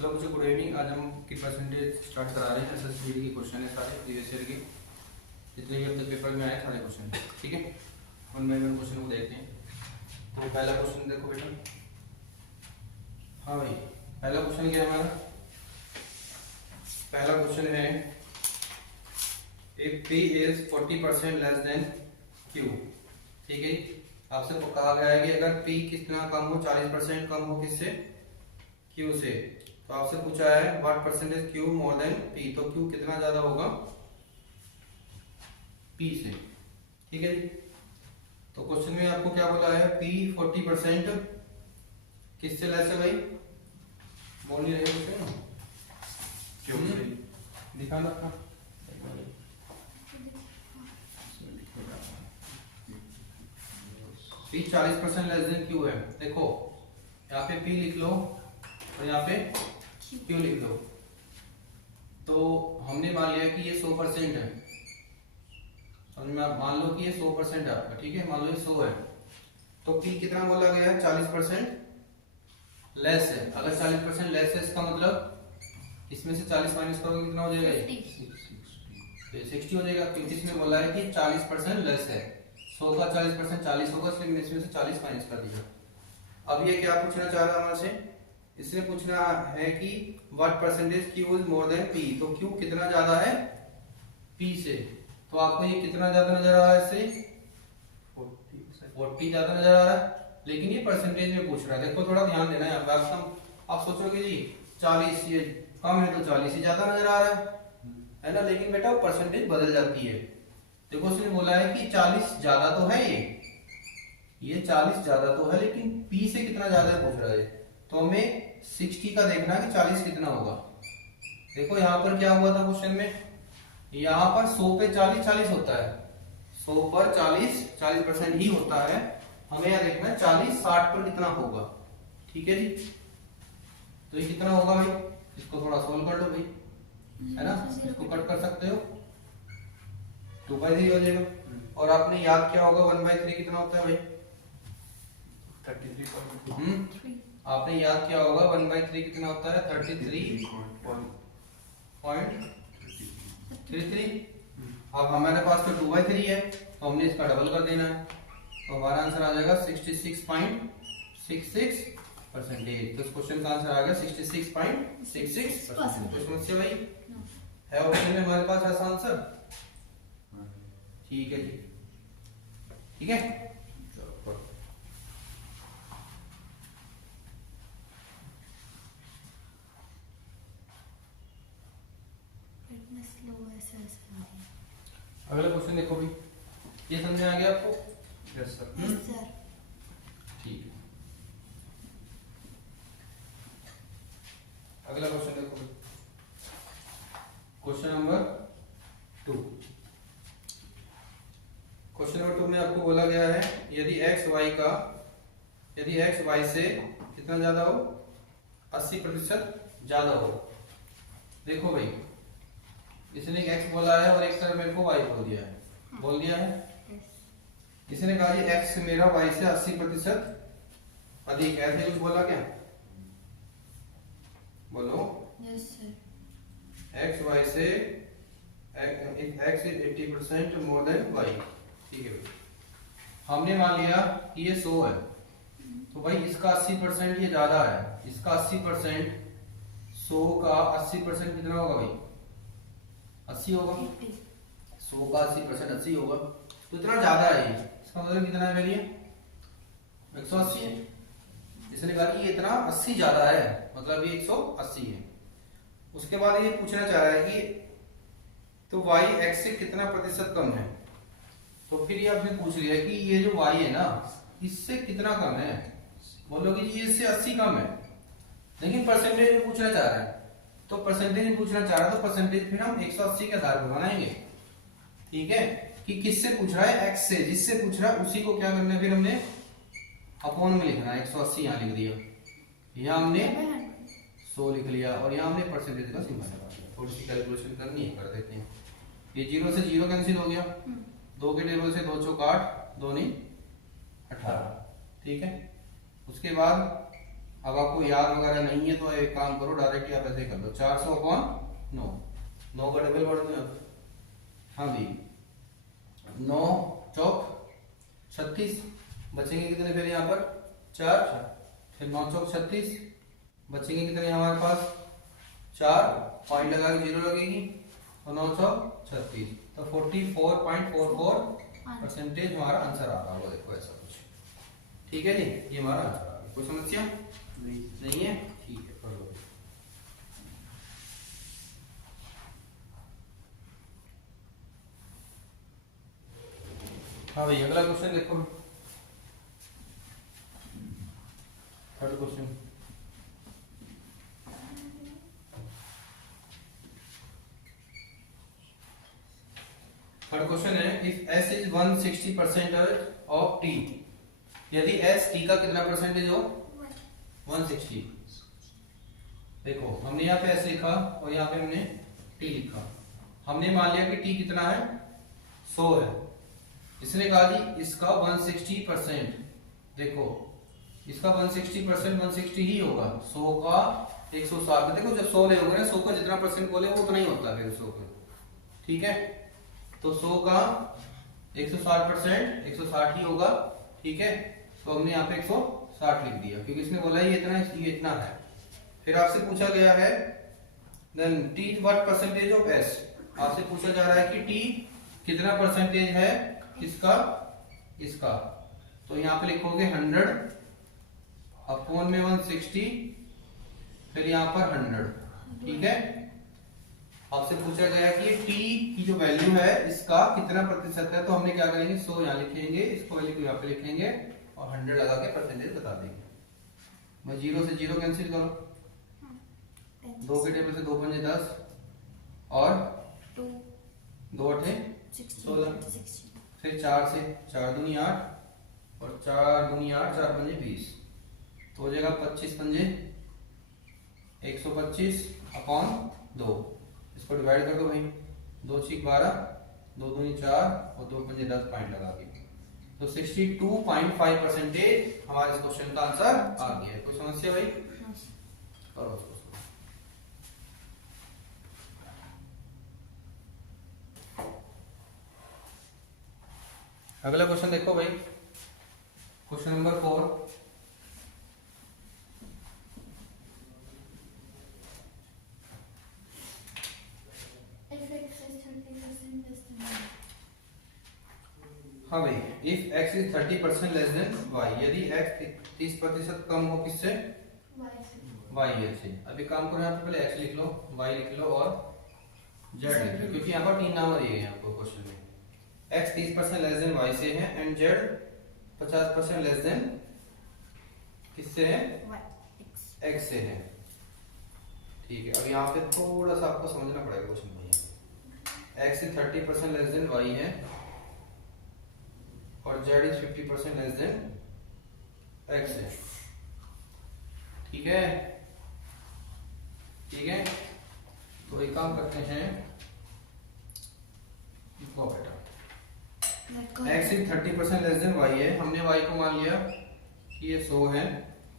Hello बच्चों, good evening. आज हम की परसेंटेज स्टार्ट करा रहे हैं। एसएसबीडी के क्वेश्चन है सारे प्रीवियस ईयर के, जितने भी अब तक पेपर में आए सारे क्वेश्चन, ठीक है। वन बाय वन क्वेश्चन को देखते हैं। तो पहला क्वेश्चन देखो बेटा। हाँ भाई, पहला क्वेश्चन क्या है हमारा? पहला क्वेश्चन है if P is 40% less than Q, ठीक है। आपसे कहा गया है कि अगर P कितना कम हो, 40% कम हो किससे? Q से। तो आपसे पूछा है what percentage Q more than P, तो Q कितना ज्यादा होगा P से, ठीक है जी। तो क्वेश्चन में आपको क्या बोला है? P 40% किससे लेस है भाई? बोल नहीं रहे कुछ ना, क्यों दिखा रखा P 40% लेस देन Q है। देखो यहाँ पे P लिख लो और यहाँ पे Q लिख लो। तो हमने मान लिया कि ये 100% है, समझ में? मान लो कि ये 100% है आपका, ठीक है। मान लो ये 100 है, तो P कितना बोला गया है? 40% लेस है। अगर 40% लेस है, इसका मतलब इसमें से 40 माइनस करोगे कितना हो जाएगा? 60 हो जाएगा, क्योंकि इसमें बोला है कि 40% लेस है। 100 का 40% 40 होगा, इसलिए इसमें से 40 माइनस कर दिया। अब ये क्या पूछना चाह रहा है हमारे से? इसने पूछना है कि what percentage Q is more than P, तो Q कितना ज्यादा है P से। तो आपको ये कितना ज्यादा नजर आ रहा है? इससे 40 ज्यादा नजर आ रहा है, लेकिन ये परसेंटेज में पूछ रहा है। देखो थोड़ा ध्यान देना है यहाँ पे। आप सोचोगे जी 40 ये कम है तो 40 ही ज्यादा नजर आ रहा है ना, लेकिन बेटा परसेंटेज बदल जाती है। देखो उसने बोला है कि 40 ज्यादा तो है, ये 40 ज्यादा तो है, लेकिन P से कितना ज्यादा पूछ रहा है। तो हमें 60 का देखना है कि 40 कितना होगा। देखो यहाँ पर क्या हुआ था क्वेश्चन में, यहाँ पर 100 पे 40 होता है, 100 पर 40% ही होता है। हमें यहाँ देखना है 40-60 पर कितना होगा, ठीक है जी। तो ये कितना होगा भाई? इसको थोड़ा सोल्व कर लो भाई, है ना। इसको कट कर सकते हो, 2/3 हो जाएगा। और आपने याद किया होगा 1/3 कितना होता है भाई? 33। आपने याद किया होगा 1/3 कितना होता है? 33.33। अब हमारे पास तो 2/3 है, तो हमने इसका डबल कर देना है, तो हमारा आंसर आ जाएगा 66.66%। तो इस क्वेश्चन का आंसर आ गया 66.66%। कोई समस्या भाई है? ऑप्शन में हमारे पास ऐसा आंसर, ठीक है जी, ठीक है। अगला क्वेश्चन देखो भाई, ये समझ में आ गया आपको? Yes sir. ठीक है। अगला क्वेश्चन देखो भाई, क्वेश्चन नंबर 2। क्वेश्चन नंबर 2 में आपको बोला गया है यदि x y से कितना ज्यादा हो? 80% ज्यादा हो। देखो भाई, इसने एक x बोला है और एक तरफ मेरे को y बोल दिया है। इसने कहा जी x मेरा y से 80% अधिक है, ऐसे कुछ बोला क्या? बोलो। Yes sir. x y से x is 80% more than y, ठीक है। हमने मान लिया कि ये 100 है, तो भाई इसका 80% ये ज्यादा है। इसका 80%, 100 का 80% कितना होगा भाई? 80 होगा। 100 का 80% 80 होगा, तो इतना ज्यादा है ये। इसका मतलब कितना है मेरे लिए? 180 है। इसने कहा कि ये इतना 80 ज्यादा है, मतलब ये 180 है। उसके बाद ये पूछना चाह रहा है कि तो y x से कितना प्रतिशत कम है। तो फिर ये आपने पूछ लिया कि ये जो y है ना, इससे कितना कम है। बोलोगे जी इससे 80 कम है, लेकिन परसेंटेज में पूछना चाह रहा है। तो परसेंटेज में पूछना चाह रहा है, तो परसेंटेज फिर हम 180 के आधार पर बनाएंगे, ठीक है। कि किससे पूछ रहा है? x से। जिससे पूछ रहा है उसी को क्या करना है, फिर हमने अपॉन में लिखना है। 180 यहाँ लिख दिया, यहाँ हमने 100 लिख लिया, और यहाँ हमने परसेंटेज का सिंबल लगा दिया। थोड़ी सी कैलकुलेशन करनी है, कर देते हैं। ये 0 से 0 कैंसिल हो गया, 2 के टेबल से 2 चौक 8, 2 नहीं 18, ठीक है। उसके बाद अब आपको याद वगैरह नहीं है तो एक काम करो, डायरेक्ट आप ऐसे कर लो, 400 अपॉन 9, 9 का डबल बढ़ दो। हाँ भी 9 चौक 36, बचेंगे कितने फिर यहाँ पर 4, फिर 9 चौक 36, बचेंगे कितने हमारे पास 4, पॉइंट लगा के 0 लगेगी और 9 चौक 36, तो 44.44% हमारा आंसर आ रहा होगा। देखो ऐसा कुछ, ठीक है जी, ये हमारा आंसर आ रहा है। कोई समस्या नहीं है, ठीक है कर लो। हाँ भाई अगला क्वेश्चन देखो, थर्ड क्वेश्चन। थर्ड क्वेश्चन है, if s is 160% of t, यदि s t का कितना परसेंटेज हो 160। देखो हमने यहाँ पे s लिखा और यहाँ पे हमने t लिखा, हमने मान लिया कि t कितना है 100 है, इसने कहा जी इसका 160%, देखो इसका 160% 160 ही होगा, 100 का 160, देखो जब 100 ले होगा ना 100 का जितना परसेंट बोले वो उतना ही होता है फिर 100 का, ठीक है, तो 100 का 160% 160 ही होगा, ठीक है, तो हमने यहाँ पे 160 लिख दिया क्योंकि इसने बोला ये इतना, ये इतना है। फिर आपसे पूछा गया है then t what percentage of s, आपसे पूछा जा रहा है कि t कितना परसेंटेज है इसका, इसका, तो यहाँ पे लिखोगे 100 अपॉन में 160, फिर यहाँ पर 100, ठीक है। आपसे पूछा गया कि t की जो वैल्यू है इसका कितना प्रतिशत है, तो हमने क्या करेंगे 100 यहाँ लिखेंगे, इसको वैल्यू को यहाँ पे लिखेंगे और 100 लगा के परसेंटेज बता देंगे। मैं 0 से 0 कैंसिल करो, 2 के टेबल से 2 पंजे 10 और 2 8 16, फिर 4 से 4 दूनी 8 और 4 दूनी 8 4 पंजे 20, तो हो जाएगा 25 पंजे 125 अपॉन 2, इसको डिवाइड कर दो भाई, 2 6 12, 2 दूनी 4 और 2 पंजे 10 पॉइंट लगा के, तो 62.5% हमारे इस क्वेश्चन का आंसर आ गया है। कोई समस्या भाई करो उसको। अगला क्वेश्चन देखो भाई, क्वेश्चन नंबर 4, हाँ भाई, if x is 30% less than y, यदि x 30% कम हो किससे y से। अभी काम करो यहाँ पे पहले x लिख लो, y लिख लो और z लिख लो, क्योंकि यहाँ पर 3 नंबर दिए हैं आपको क्वेश्चन में, x 30% लेस देन y से है एंड z 50% लेस देन किससे है x से है, ठीक है। अब यहाँ पे थोड़ा सा आपको समझना पड़ेगा क्वेश्चन में, x is 30% less than y है और z is 50% less than x है, ठीक है, ठीक है। तो एक काम करते हैं, बेटा x is 30% less than y है, हमने y को मान लिया कि ये 100 है,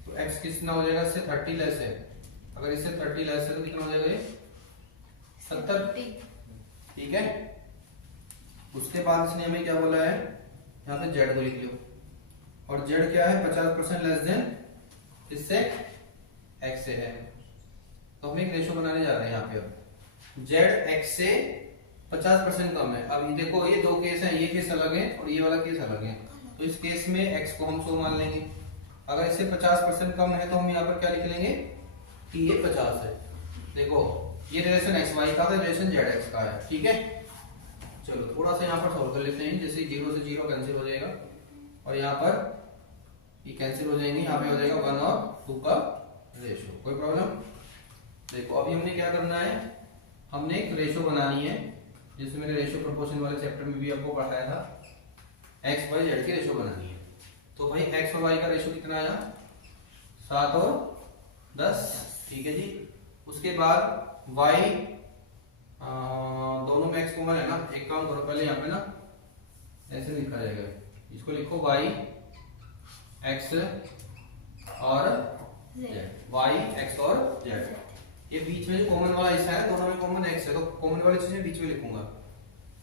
तो x कितना हो जाएगा, इससे 30 लेस है, अगर इससे 30 लेस है तो कितना हो जाएगा 70, ठीक है। उसके बाद इसने हमें क्या बोला है, यहाँ पे z को लिख लो, और z क्या है 50% लेस देन इससे x से है, तो हम एक रेशो बनाने जा रहे हैं यहाँ पे, अब z x से 50% कम है। अब ये देखो ये दो केस हैं, ये केस अलग है और ये वाला केस अलग है, तो इस केस में x को हम 100 मान लेंगे, अगर इससे 50% कम है तो हम यहाँ पर क्या लिख लेंगे कि ये 50 है। देखो ये रिलेशन xy का था, रिलेशन zx का है, ठीक है। चलो थोड़ा सा यहाँ पर सॉल्व कर लेते हैं, जैसे 0 से 0 कैंसिल हो जाएगा और यहाँ पर ये कैंसिल हो जाएंगे, यहाँ पे हो जाएगा 1 और 2 का रेशो, कोई प्रॉब्लम। देखो अभी हमने क्या करना है, हमने एक रेशो बनानी है, जैसे मैंने रेशो प्रोपोर्शन वाले चैप्टर में भी आपको पढ़ाया था, x y z की रेशो बनानी है। तो भाई x और y का रेशो कितना आया 7 और 10, ठीक है जी। उसके बाद y दोनों में x कॉमन है ना, एक काम करो पहले यहाँ पे ना ऐसे लिखा जाएगा, इसको लिखो y x और वाई एक्स और जेड। ये बीच में जो कॉमन वाला हिस्सा है दोनों में कॉमन एक्स है, तो कॉमन वाली चीजें बीच में लिखूंगा।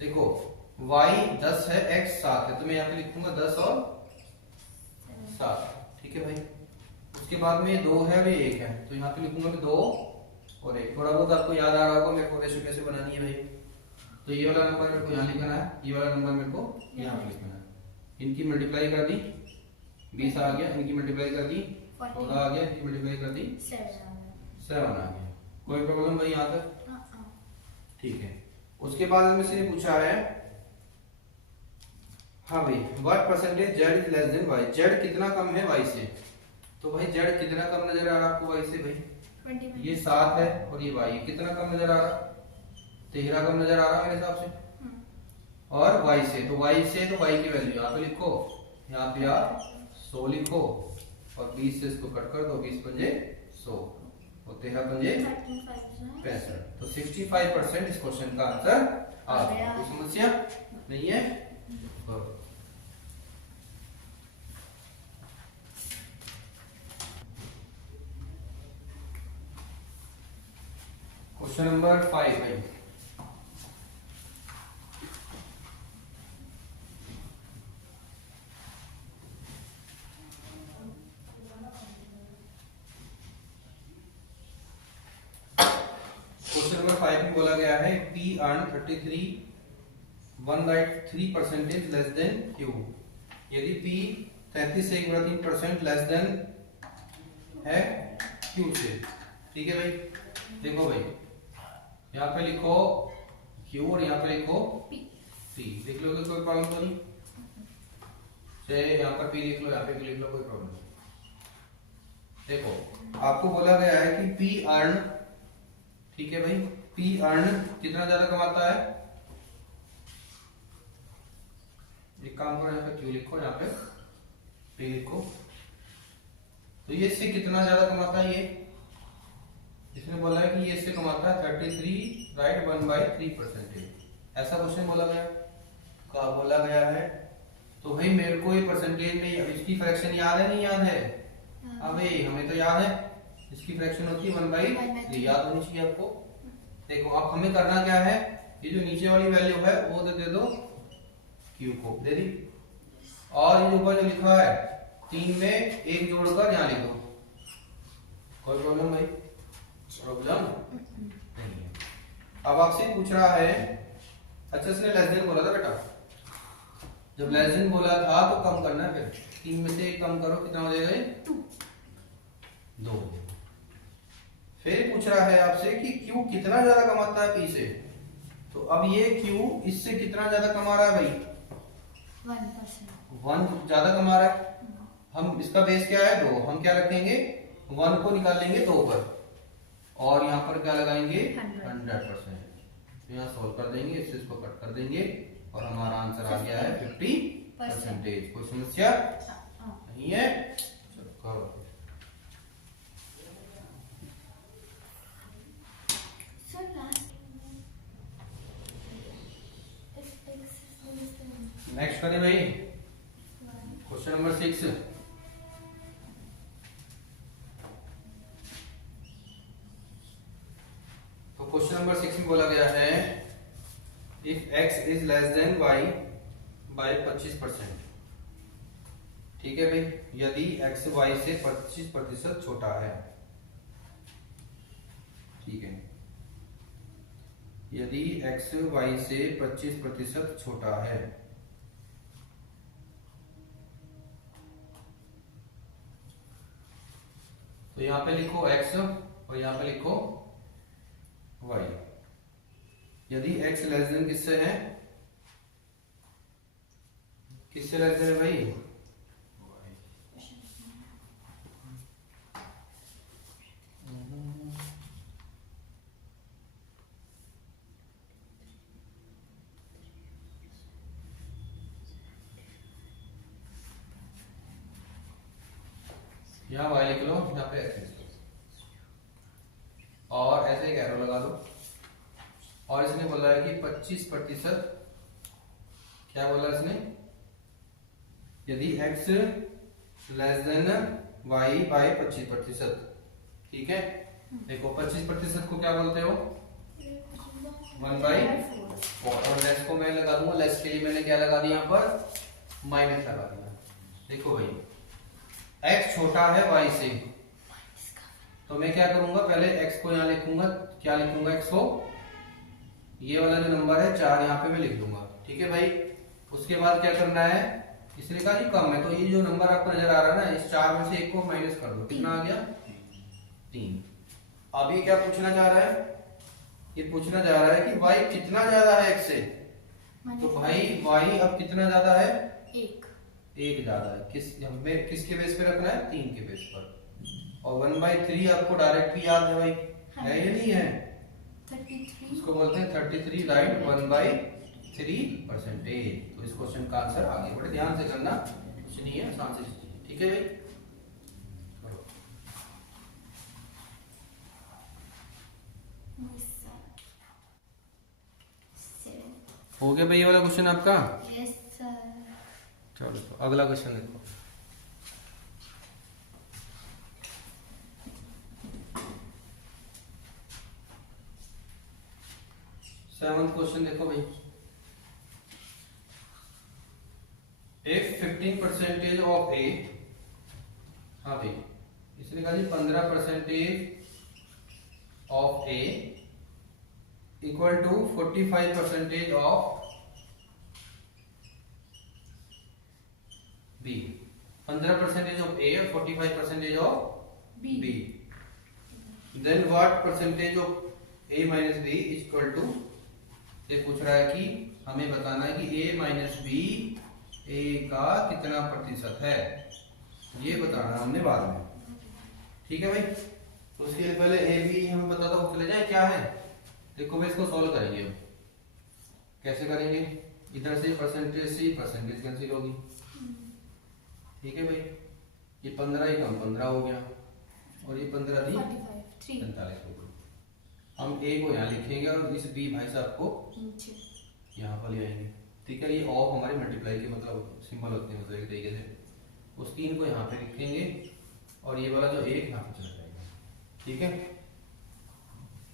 देखो y 10 है, x 7 है, तो मैं यहाँ पे लिखूंगा 10 और 7। ठीक है भाई। उसके बाद में ये 2 है और ये 1 है, तो यहाँ पे लिखूंगा मैं 2 और 1। थोड़ा बहुत आपको याद आ रहा होगा मेरे को रेशो कैसे बनानी है भाई। तो ये वाला नंबर मेरे को यहाँ लिखना है, ये वाला नंबर मेरे को यहाँ पे लिखना है। इनकी मल्टीप्लाई कर दी 20 आ गया, इनकी मल्टीप्लाई कर दी 14 आ गया, इनकी मल्टीप्लाई कर दी 7 आ गया। कोई प्रॉब्लम भाई यहाँ तक? ठीक है। उसके बाद में से पूछा है, हाँ भाई what percentage Z is less than Y, Z कितना कम है वाई से। तो भाई जेड कितना कम नजर आ रहा है आपको वाई से भाई? ये 7 है और ये वाई कितना कम नजर आ रहा? 13 कम नजर आ रहा मेरे हिसाब से। और वाई से, तो वाई से तो वाई की वैल्यू यहाँ पे लिखो, यहाँ पे आप 100 लिखो और 20 से इसको कट कर दो, 20 पंजे 100 और 13 पंजे 65। तो 65% इस क्वेश्चन का आंसर आ गया। कोई समस्या नहीं है? क्वेश्चन नंबर 5 है। क्वेश्चन नंबर 5 में बोला गया है P earn 33 1/3% less than Q। यदि P 33 से 1/3% लेस देन है Q से। ठीक है भाई। देखो भाई यहाँ पे लिखो Q और यहाँ पे लिखो P। देख लोगे कोई प्रॉब्लम तो नहीं? चाहे यहाँ पर P लिख लो, यहाँ पे लिख लो, कोई प्रॉब्लम नहीं। देखो आपको बोला गया है कि P अर्न, ठीक है भाई, P अर्न कितना ज्यादा कमाता है? एक काम करो, यहाँ पे Q लिखो, यहाँ पे P लिखो। तो ये इससे कितना ज्यादा कमाता है? ये इसने बोला है कि ये इससे कमाता है 33 राइट 1/3%। ऐसा क्वेश्चन बोला गया, कहा बोला गया है। तो भाई मेरे को ये परसेंटेज में इसकी फ्रैक्शन याद है नहीं याद है? अबे हमें तो याद है, इसकी फ्रैक्शन होती है 1/3, याद होनी चाहिए आपको। देखो अब हमें करना क्या है, ये जो नीचे वाली वैल्यू है वो दे दो Q को, दे दी। और ये ऊपर जो लिखा है 3 में 1 जोड़कर यहाँ लिख दो। कोई प्रॉब्लम भाई? प्रॉब्लम नहीं है। अब आपसे पूछ रहा है, अच्छा इसने लेस देन बोला था बेटा, जब लेस देन बोला था तो कम करना है, फिर 3 में से 1 कम करो, कितना हो जाएगा? 2। फिर पूछ रहा है आपसे कि Q कितना ज्यादा कमाता है P से। तो अब ये Q इससे कितना ज्यादा कमा रहा है भाई? 1 ज्यादा कमा रहा है। हम इसका बेस क्या है? 2। हम क्या रखेंगे? 1 को निकालेंगे 2 पर और यहाँ पर क्या लगाएंगे? 100%। तो यहाँ सोल्व कर देंगे, इससे इसको कट कर देंगे और हमारा आंसर आ गया है 50%। कोई समस्या नहीं है? चलो करो। नेक्स्ट करें भाई क्वेश्चन नंबर 6। तो क्वेश्चन नंबर 6 में बोला गया है if x is less than y by 25%। ठीक है भाई, यदि x y से 25% छोटा है। ठीक है, यदि x y से 25% छोटा है तो यहाँ पे लिखो x और यहाँ पे लिखो y। यदि x लेस देन किससे है? किससे लेस देन है भाई? यहाँ y लिख लो, यहाँ पे x लिख लो और ऐसे एक एरो लगा दो। और इसने बोला है कि 25%, क्या बोला इसने? यदि x less than y by 25%। ठीक है, देखो 25% को क्या बोलते हो, 1/4। और लेस को मैं लगा दूंगा, लेस के लिए मैंने क्या लगा दिया यहाँ पर, माइनस लगा दिया। देखो भाई x छोटा है y से, तो मैं क्या करूंगा, पहले x को यहाँ लिखूंगा, क्या लिखूंगा, x को ये वाला जो नंबर है 4 यहाँ पे मैं लिख दूंगा। ठीक है भाई, उसके बाद क्या करना है, इसने कहा जी कम है, तो ये जो नंबर आपको नजर आ रहा है ना, इस 4 में से 1 को माइनस कर दो, कितना आ गया, 3। अब ये क्या पूछना चाह रहा है, ये पूछना चाह रहा है कि y कितना ज्यादा है x से, तो भाई y अब कितना ज्यादा है, 1 ज्यादा है। किसके बेस पे रखना है, 3 के बेस पर। और 1/3 आपको डायरेक्ट भी याद है भाई, है या नहीं है, 33, उसको बोलते हैं 33, राइट, 1/3%। तो इस क्वेश्चन का आंसर आगे बड़े ध्यान से करना, कुछ नहीं है, आसान से। ठीक है भाई, हो गया भाई ये वाला क्वेश्चन आपका। Yes sir. चलो तो अगला क्वेश्चन देखो। सेवंथ क्वेश्चन देखो भाई, इफ 15% ऑफ ए, हाँ भाई इसने कहा जी 15% of A equal to 45% of B. 15% of A और 45% of B, then what percentage of A minus B equal to, ये पूछ रहा है कि हमें बताना है कि a माइनस बी ए का कितना प्रतिशत है, ये बताना हमने बाद में। ठीक है भाई, तो उसके लिए पहले ए बी हमें पता था, चले जाए क्या है। देखो भाई इसको सॉल्व करेंगे, कैसे करेंगे, इधर से परसेंटेज से परसेंटेज कैंसिल होगी। ठीक है भाई, ये 15 ही कम 15 हो गया, और ये 15 दी 45 हो गया। हम a को यहाँ लिखेंगे और इस b भाई साहब को यहाँ पर ले आएंगे। ठीक है, ये ऑफ हमारे मल्टीप्लाई के मतलब सिंबल होते हैं, मतलब एक तरीके से उस 3 को यहाँ पे लिखेंगे और ये वाला जो 1 यहाँ पे चला जाएगा। ठीक है,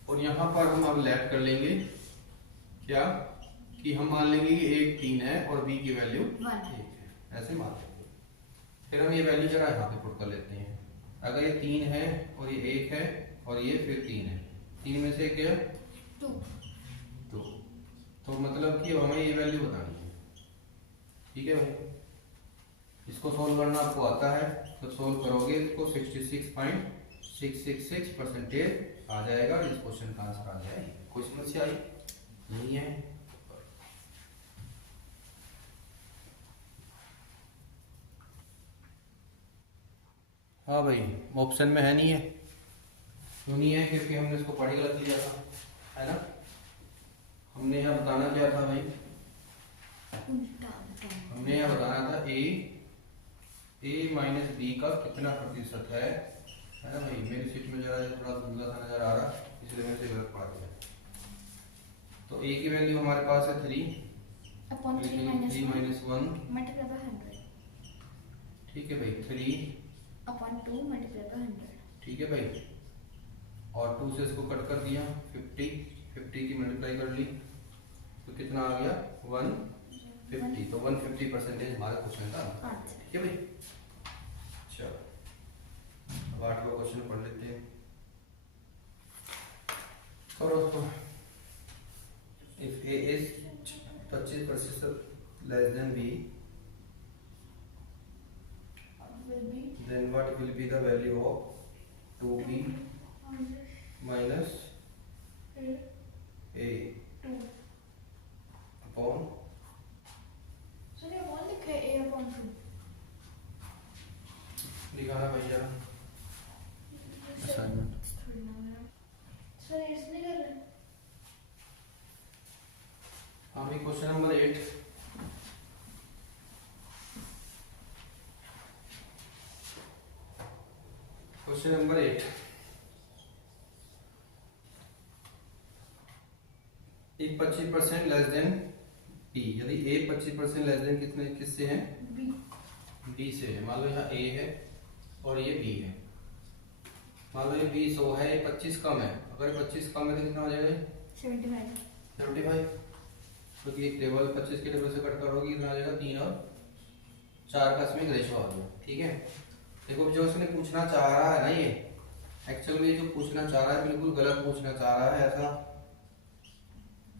और यहाँ पर हम अब लेफ्ट कर लेंगे क्या, कि हम मान लेंगे कि एक 3 है और b की वैल्यू 1 है, ऐसे मान लेंगे। फिर हम ये वैल्यू जरा यहाँ पे पुट कर लेते हैं। अगर ये 3 है और ये 1 है और ये फिर 3 है, 3 में से क्या 2, तो मतलब कि हमें ये वैल्यू बतानी है। ठीक है भाई, इसको सोल्व करना आपको आता है, तो सोल्व करोगे इसको 66.666% आ जाएगा, इस क्वेश्चन का आंसर आ जाएगा। कोई समस्या आई नहीं है। हाँ भाई, ऑप्शन में है नहीं है, क्यों नहीं है, क्योंकि हमने इसको पढ़ी गलत लिया था, है ना। हमने यहाँ बताना क्या था भाई, हमने यहाँ बताना था ए माइनस बी का कितना प्रतिशत है ना भाई। मेरी सीट में जरा थोड़ा धुंधला सा नजर आ रहा, इसलिए मैं गलत पढ़ा दिया। तो ए की वैल्यू हमारे पास है 3 माइनस 1, ठीक है भाई, 3/2 मल्टीप्लाई बाय 100। ठीक है भाई, और 2 से इसको कट कर दिया, 50 की मल्टीप्लाई कर ली, तो कितना आ गया 150। तो 150% हमारे क्वेश्चन का आंसर। ठीक है भाई, चलो अब 8वां क्वेश्चन पढ़ लेते हैं। करो उसको। If A is 25% less than B, then what will be the value of 2b minus a upon, sir ये कौन लिखा है a upon 2? दिखाना भैया असाइनमेंट। सर इसने कर रहे हैं। हाँ भाई, क्वेश्चन नंबर 8। क्वेश्चन नंबर 8, एक 25% लेस देन बी, यदि ए 25% लेस देन कितने किससे है, बी से है। मान लो यहाँ ए है और ये बी है। मान लो ये बी 100 है, ये 25 कम है। अगर 25 कम है तो कितना हो जाएगा? 75। क्योंकि एक टेबल 25 के टेबल से कट करोगे कितना आ जाएगा? 3 और 4 का इसमें रेशो आ गया। ठीक है, देखो जो उसने पूछना चाह रहा है ना, ये एक्चुअल में जो पूछना चाह रहा है बिल्कुल गलत पूछना चाह रहा है। ऐसा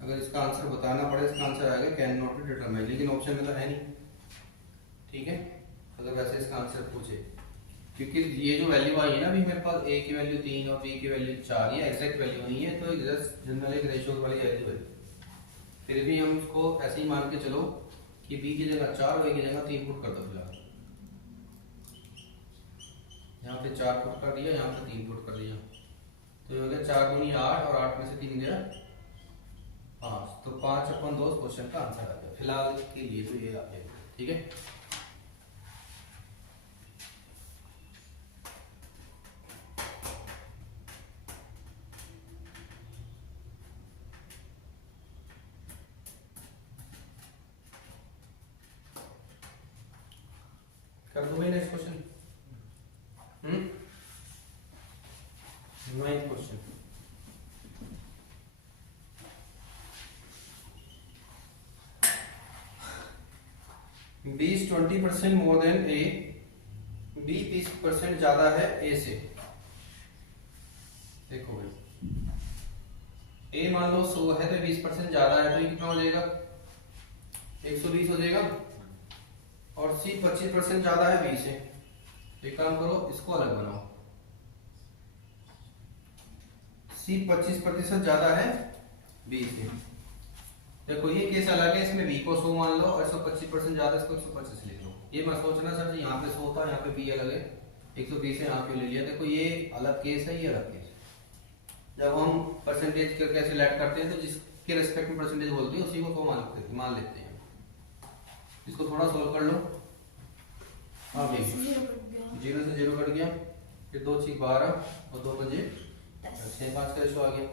अगर इसका आंसर बताना पड़े, इसका आंसर आएगा कैन नॉट बी डिटरमाइन, लेकिन ऑप्शन में तो है नहीं। ठीक है, अगर वैसे इसका आंसर पूछे, क्योंकि ये जो वैल्यू आई है ना अभी मेरे पास, ए की वैल्यू 3 और बी की वैल्यू 4, ये एग्जैक्ट वैल्यू नहीं है, तो जस्ट जनरल एक रेशियो वाली वैल्यू है। फिर भी हम उसको ऐसे ही मान के चलो कि बी की जगह 4 और ए की जगह 3 पुट कर दो। फिलहाल यहाँ पे 4 पुट कर दिया, यहाँ पे 3 पुट कर दिया, तो ये हो गया 4 दूनी 8 और 8 में से 3 गया 5, तो 5/2 क्वेश्चन का आंसर आ गया। फिलहाल के लिए तो ये आ गया। ठीक है, कर दो भाई next question. 9th question. B is 20% more than A, B 20% ज्यादा है A से। देखो भाई A मान लो 100 है तो 20% ज्यादा है, तो ये कितना हो जाएगा? 120 हो जाएगा। और C 25% ज्यादा है B से, तो एक काम करो इसको अलग बनाओ। C 25% ज्यादा है B से। देखो ये केस अलग है, इसमें B को 100 मान लो और 125% ज्यादा, इसको 125 लिख लो। ये मत सोचना सर जी यहाँ पे 100 था यहाँ पे B अलग है, 120 है यहाँ पे ले लिया। देखो ये अलग केस है, ये अलग केस है। जब हम परसेंटेज करके सिलेक्ट करते हैं तो जिसके रिस्पेक्ट में परसेंटेज बोलती है उसी को 100 मान लेते हैं। इसको थोड़ा सोल्व कर लो। हाँ भाई 0 से 0 कट गया, फिर 2 6 12 और 2 5 6 5 का रेशो आ गया।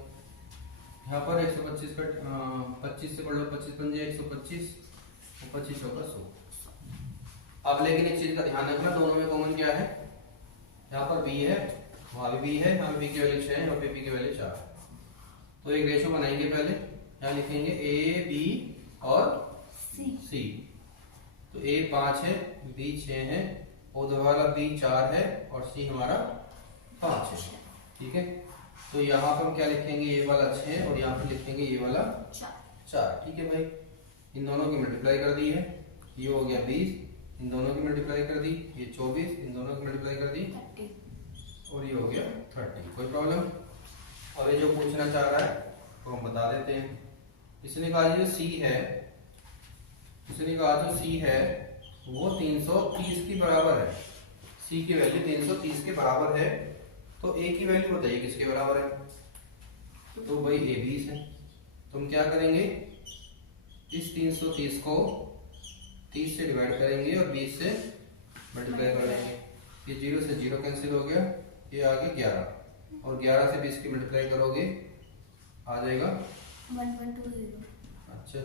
यहाँ पर 125 कट 25 से पढ़ लो, 25 पंजे 125 और 25 होगा 100। अब लेकिन एक चीज का ध्यान रखना, दोनों में कॉमन क्या है? यहाँ पर B है, वहाँ भी B है, यहाँ B की वैल्यू 6 है और B की वैल्यू 4 है। तो एक रेशो बनाएंगे पहले, यहाँ लिखेंगे A B और C। तो A 5 है, B 6 है, उधर वाला B 4 है और C हमारा 5 है। ठीक है, तो यहाँ पर क्या लिखेंगे? ये वाला 6 और यहाँ पर लिखेंगे ये वाला 4। ठीक है भाई, इन दोनों की मल्टीप्लाई कर दी है, ये हो गया 20, इन दोनों की मल्टीप्लाई कर दी, ये 24, इन दोनों की मल्टीप्लाई कर दी 30 और ये हो गया 30। कोई प्रॉब्लम? अब ये जो पूछना चाह रहा है तो हम बता देते हैं। इसने कहा जो C है, इसने कहा जो C है वो 330 की बराबर है। C की वैल्यू 330 के बराबर है, तो A की वैल्यू बताइए किसके बराबर है? तो भाई A 20 है। तुम क्या करेंगे? इस 330 को 30 से डिवाइड करेंगे और 20 से मल्टीप्लाई कर देंगे। ये 0 से 0 कैंसिल हो गया, ये आ गया 11 और 11 से 20 की मल्टीप्लाई करोगे आ जाएगा 1120। अच्छा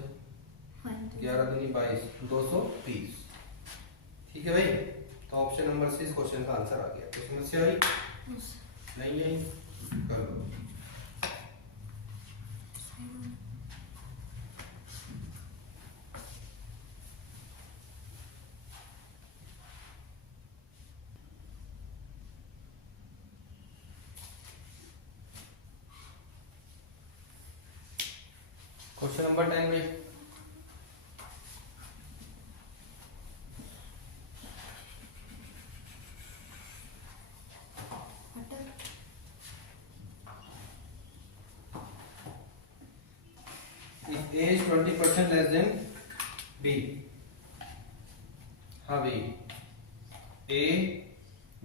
11 दूनी 22, 220। ठीक है भाई, तो ऑप्शन नंबर C इस क्वेश्चन का आंसर आ गया। तो समस्या आई नहीं आई, कर लो। क्वेश्चन नंबर 10 में if A is 20% less than B, हाँ भाई A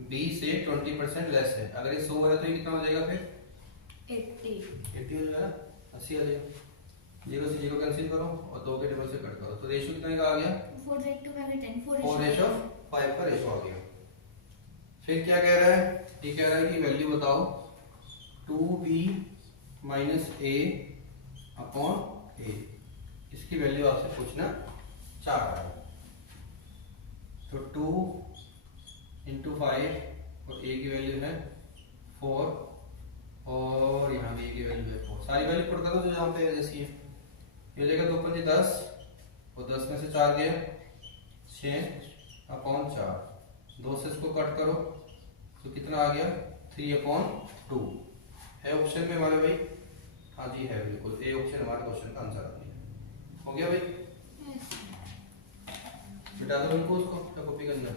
B से 20% लेस है। अगर ये 100 है तो ये कितना हो जाएगा? फिर 80 हो जाएगा, 80 आ जाएगा। 0 से 0 कैंसिल करो और 2 के टेबल से कट करो, तो रेशियो कितने का आ गया? 4:5 का रेशियो आ गया। फिर क्या कह रहा है? ये कह रहा है कि वैल्यू बताओ 2B minus A upon A, इसकी वैल्यू आपसे पूछना चाह रहा है। तो 2 × 5 और ए की वैल्यू है 4 और यहाँ भी ए की वैल्यू है 4। सारी वैल्यू पुट कर दो जो यहाँ पे जैसी है। ये लेगा 2 पंजे 10 और 10 में से 4 गया 6/4। 2 से इसको कट करो तो कितना आ गया 3/2 है ऑप्शन में हमारे भाई। हाँ जी है बिल्कुल, ए ऑप्शन हमारे क्वेश्चन का आंसर आ गया। हो गया भाई, Yes. मिटा दो इनको, उसको क्या कॉपी करना है।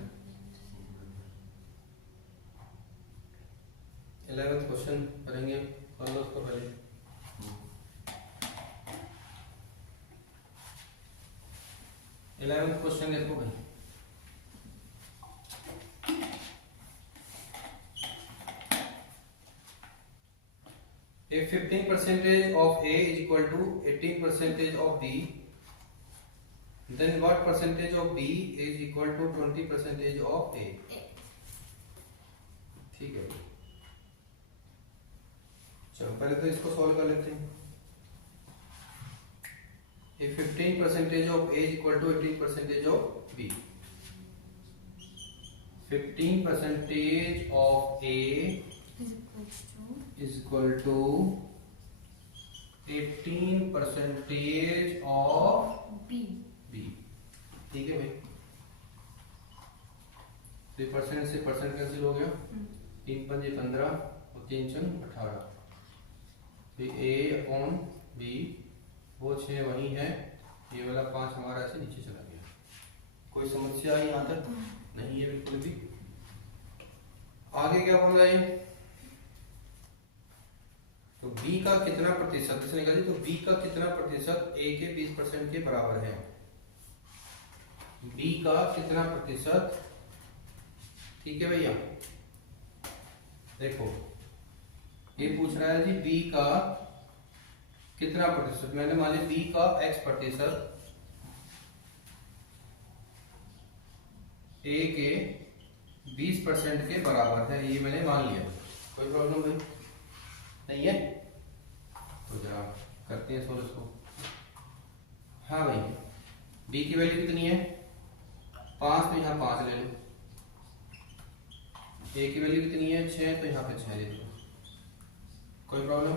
11th क्वेश्चन करेंगे, कर लो उसको पहले। 11th क्वेश्चन देखो भाई। If 15% of A is equal to 18% of B, then what percentage of B is equal to 20% of A? ठीक है, चलो पहले तो इसको सॉल्व कर लेते हैं। If 15% of A is equal to 18% of B, 15% of A Is equal is equal to to 18% of B. B। ठीक है भाई, 3% से परसेंट कैंसिल हो गया, 3 पंजे 15 और 3 चंग 18। तो A/B वो 6 वही है, ये वाला 5 हमारा ऐसे नीचे चला गया। कोई समस्या आई यहाँ तक? नहीं है बिल्कुल भी। आगे क्या बोल रहा है, तो B का कितना प्रतिशत, इसने निकाली तो B का कितना प्रतिशत A के 20% के बराबर है। B का कितना प्रतिशत, ठीक है भैया। देखो ये पूछ रहा है जी B का कितना प्रतिशत, मैंने मान लिया B का X प्रतिशत A के 20% के बराबर है, ये मैंने मान लिया। कोई प्रॉब्लम भाई नहीं है? तो जरा करते हैं सोल्व इसको। हाँ भाई, B की वैल्यू कितनी है 5, तो यहाँ 5 ले लो। A की वैल्यू कितनी है 6, तो यहाँ पे 6 ले लो। कोई प्रॉब्लम?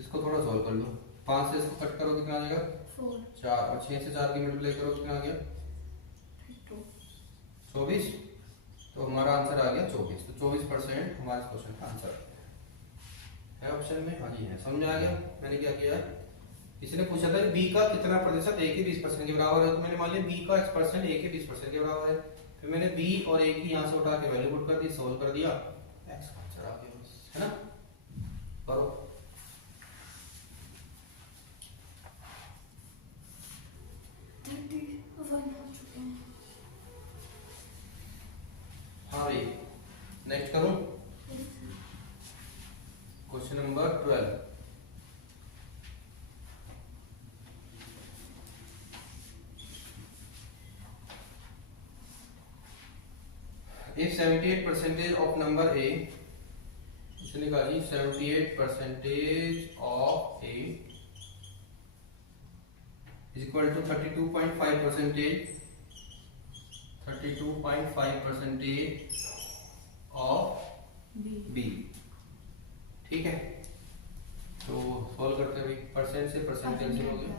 इसको थोड़ा सॉल्व कर लो। 5 से इसको कट करो कितना आ जाएगा 4, और 6 से 4 की मल्टीप्लाई करो कितना आ गया 24। तो हमारा आंसर आ गया 24। तो 24% हमारे क्वेश्चन का आंसर है ऑप्शन में। हाँ जी है, समझ आ गया। मैंने क्या किया, इसने पूछा था B का कितना प्रतिशत A के 20% के बराबर है, तो मैंने मान लिया B का X% A के 20% के बराबर है। फिर मैंने B और A की यहाँ से उठा के वैल्यू पुट कर दी, सोल्व कर दिया, X का आंसर आ गया, है ना। करो हाँ भाई, नेक्स्ट करूं question number 12। If 78% of number A, इसने कहा जी 78% of A is equal to 32.5% of B, ठीक है। तो सॉल्व करते हैं भाई, परसेंट से परसेंट कैंसिल हो गया,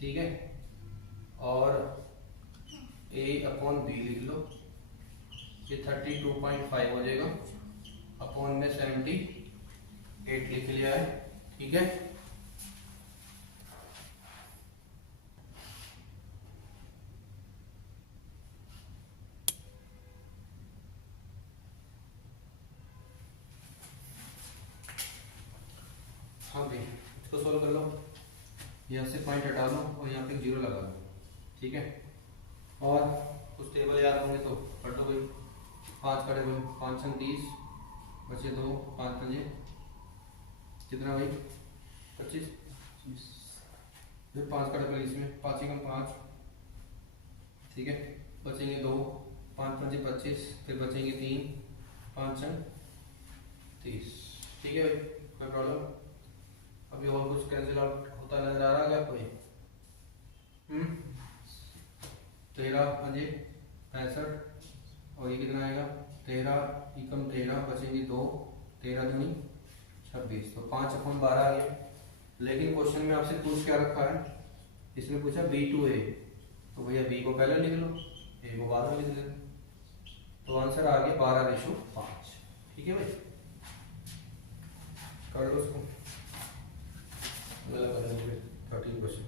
ठीक है। और A/B लिख लो, ये 32.5 हो जाएगा, अपॉन में 78 लिख लिया है, ठीक है। हाँ भाई, इसको सोल्व कर लो, यहाँ से पॉइंट हटा लो और यहाँ पे 0 लगा लो, ठीक है। और कुछ टेबल याद होंगे तो पढ़ लो भाई। 5 का टेबल, 5 छंग 30, बचे 2, 5 पंजे कितना भाई 25। फिर 5 का टेबल इसमें 5 एकम 5, ठीक है। बचेंगे 2, 5 पंजे 25, फिर बचेंगे 3, 5 छंग 30, ठीक है भाई। कोई प्रॉब्लम? अभी और कुछ कैंसिल आउट होता नजर आ रहा है क्या कोई? 13 पंजे 65 और ये कितना आएगा 13 एकम 13 बचेंगे 2, 13 दूनी 26, तो 5/12 आ गया। लेकिन क्वेश्चन में आपसे पूछ क्या रखा है, इसने पूछा B/A, तो भैया B को पहले लिख लो, A को बाद में लिख लेना, तो आंसर आ गया 12/5। ठीक है भाई, कर लो उसको, 13 क्वेश्चन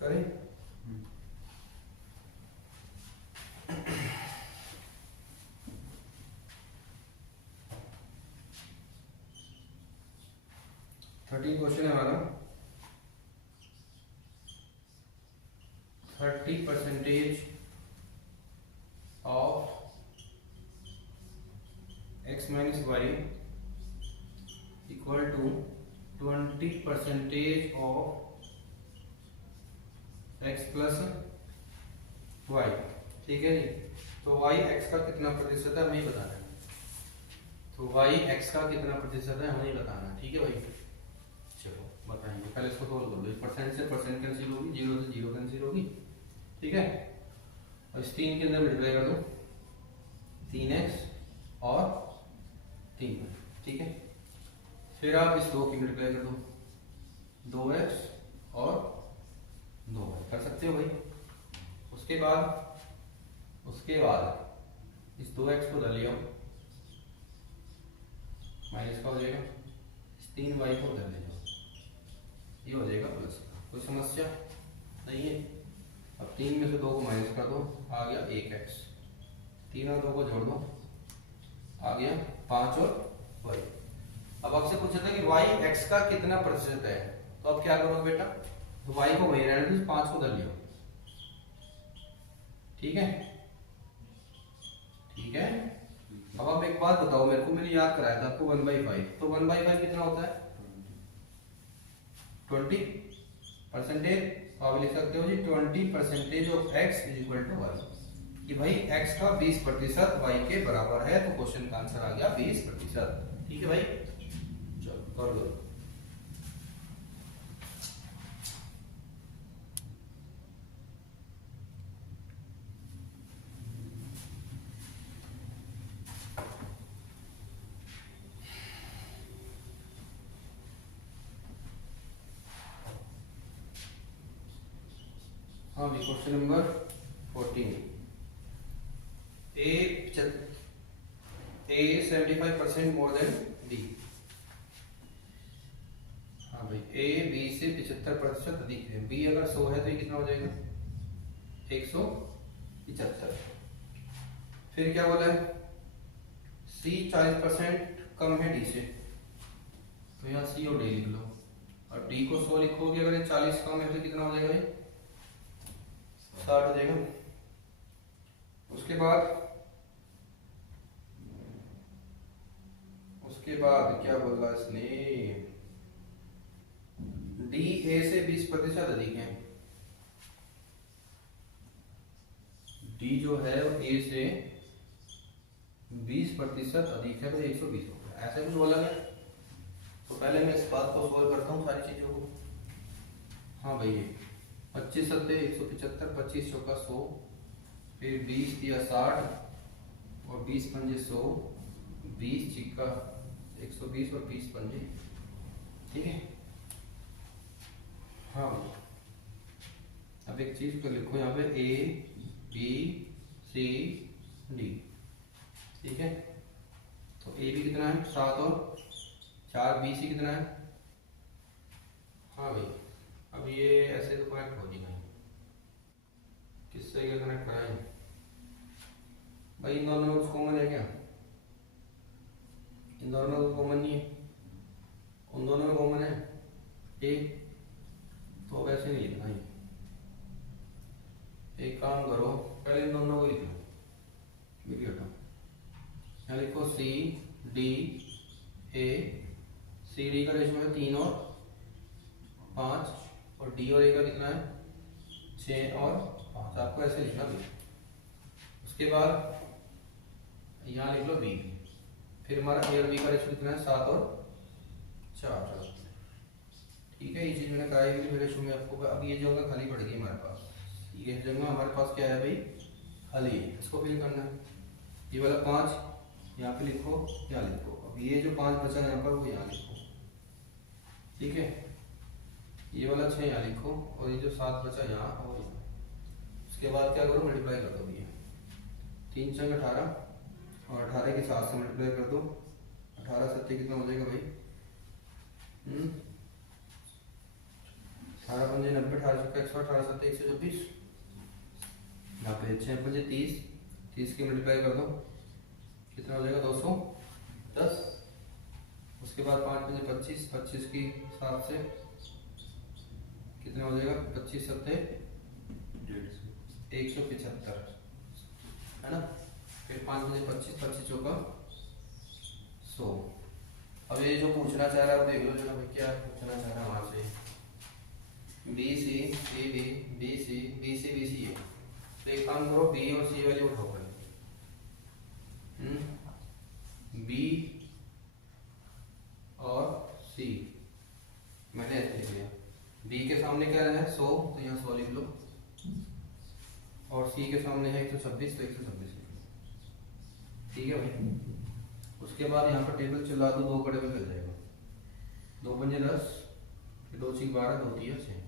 करें। 13 क्वेश्चन है हमारा। 30% of x minus y equal to 20% of x plus y। ठीक है जी, तो y x का कितना प्रतिशत है हमें बताना है, तो y x का कितना प्रतिशत है हमें बताना है। ठीक है भाई, चलो बताएंगे, पहले इसको सोल्व कर लो। परसेंट से परसेंट कैंसिल होगी, 0 से 0 कैंसिल होगी। ठीक है, और इस 3 के अंदर मल्टीप्लाई कर दो, 3x और 3। ठीक है, फिर आप इस 2 की मल्टीप्लाई कर दो, 2x और 2y कर सकते हो भाई। उसके बाद इस 2x को उधर ले आओ, माइनस का हो जाएगा, इस 3y को उधर ले जाओ, ये हो जाएगा प्लस। कोई समस्या नहीं है। अब 3 में से 2 को माइनस कर दो, आ गया 1x, 3 और 2 को जोड़ दो, आ गया 5 और y। अब आपसे पूछा था कि y x का कितना प्रतिशत है, तो अब क्या करोगे बेटा, तो y को वही रहने दो, 5 को उधर ले आओ। ठीक है, ठीक है। अब आप एक बात बताओ मेरे को, मैंने याद कराया था आपको 1/5, तो 1/5 कितना होता है 20%। तो आप लिख सकते हो जी 20% of x is equal to y, कि भाई x का 20% y के बराबर है, तो क्वेश्चन का आंसर आ गया 20%। ठीक है भाई, चलो कर दो। हाँ भी, question number 14, A 75% more than B। हाँ भाई, A B से 75% अधिक है, B अगर 100 है तो ये कितना हो जाएगा 175। फिर क्या बोला है, C 40% कम है D से, तो यहाँ C और D लिख लो, और D को 100 लिखोगे, अगर ये 40 कम है तो कितना हो जाएगा, 60 हो जाएगा। उसके बाद क्या बोल रहा इसने, डी ए से 20% अधिक है, डी जो है वो ए से 20% अधिक है, तो 120 हो गया, ऐसा कुछ बोला गया। तो पहले मैं इस बात को सोल्व करता हूँ सारी चीजों को। हाँ भाई, 25 सत्ते 175, 25 चौका 100, फिर 20 दिया 60, और 20 पंजे 100, 20 चिक्का 120 और 20 पंजे। ठीक है, हाँ अब एक चीज को लिखो यहाँ पे, A B C D। ठीक है, तो A भी कितना है 7 और 4, B C कितना है। हाँ भाई, अब ये ऐसे तो कनेक्ट हो नहीं, किससे क्या कनेक्ट कराएं भाई, इन दोनों में कॉमन है क्या, इन दोनों में कॉमन नहीं है, उन दोनों में कॉमन है ए, तो वैसे नहीं लिखना है। एक काम करो, पहले इन दोनों को लिख लो, यहाँ लिखो C D A, C D का रेशियो है 3 और 5, और D और A का कितना है 6 और 5, आपको ऐसे लिखना भी। उसके बाद यहाँ लिख लो B, फिर हमारा A और B का रेशियो कितना है 7 और 4। ठीक है, ये चीज मैंने कराई हुई मेरे शो में आपको। अब ये जगह खाली पड़ गई हमारे पास, ये जगह हमारे पास क्या है भाई, खाली है, इसको फिल करना है। ये वाला 5 यहाँ पे लिखो, यहाँ लिखो। अब ये जो 5 बचा यहाँ पर वो यहाँ लिखो, ठीक है। ये वाला 6 यहाँ लिखो और ये जो 7 बचा यहाँ और यहाँ। उसके बाद क्या करो, मल्टीप्लाई कर दो। ये 3 चंग 18 और 18 के 7 से मल्टीप्लाई कर दो। 18 7 कितना हो जाएगा भाई, 18 पंजे 90, 18 का 118, 7 124। यहाँ पे 6 पंजे 30, 30 की मल्टीप्लाई कर दो, कितना हो जाएगा 210। उसके बाद 5 पंजे 25, 25 की 7 से कितना हो जाएगा, 25 सत्ते 175, है ना। फिर 5 पंजे 25, 25 चौका 100। अब ये जो पूछना चाह रहा है वो देख लो जरा, क्या पूछना चाह रहा है वहां से। B C C D B C B C B C है, तो एक काम करो, बी और सी वाली उठाओ पहले। बी और सी मैंने ऐसे लिख लिया। बी के सामने क्या है 100, तो यहाँ 100 लिख लो, और सी के सामने है 126, तो 126 लिख लो, ठीक है भाई। उसके बाद यहाँ पर टेबल चला दो, 2 कड़े में चल जाएगा। 2 पंजे 10, 2 6 12, 2 3 6।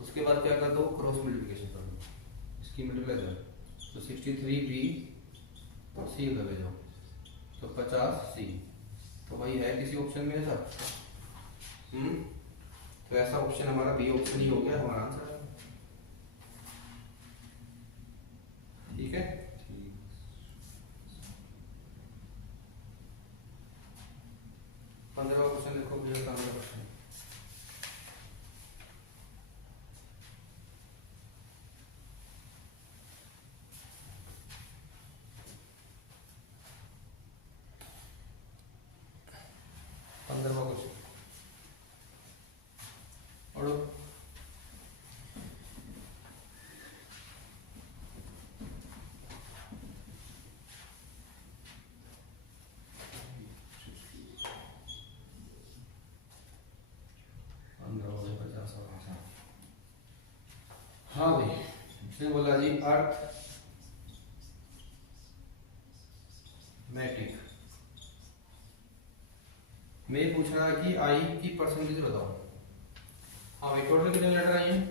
उसके बाद क्या कर दो, क्रॉस मल्टीप्लिकेशन कर दो, इसकी मल्टीप्लाई कर, तो 63 बी और सी उधर ले जाओ, तो 50 सी। तो भाई है किसी ऑप्शन में ऐसा, तो ऐसा ऑप्शन हमारा बी ऑप्शन ही हो गया हमारा आंसर, ठीक है। 15वां क्वेश्चन देखो भैया, 15वां क्वेश्चन। पढ़ो। हाँ भाई, इसने बोला जी अर्थ मैट्रिक में पूछ रहा है कि आई की परसेंटेज बताओ। हाँ भाई, टोटल कितने लेटर आई हैं,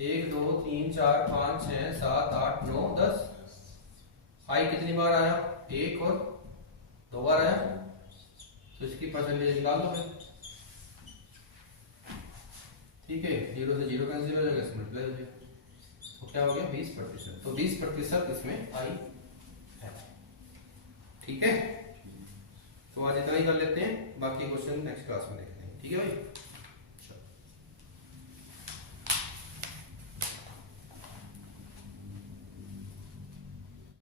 1 2 3 4 5 6 7 8 9 10। आई कितनी बार आया, 1 और 2 बार आया, तो इसकी परसेंटेज निकाल दो फिर, ठीक है। 0 से 0 कैंसिल हो जाएगा, इसमें मल्टीप्लाई हो जाएगा, तो क्या हो गया 20%। तो 20% इसमें आई है, ठीक है। तो आज इतना ही कर लेते हैं, बाकी क्वेश्चन नेक्स्ट क्लास में देखते हैं, ठीक है भाई।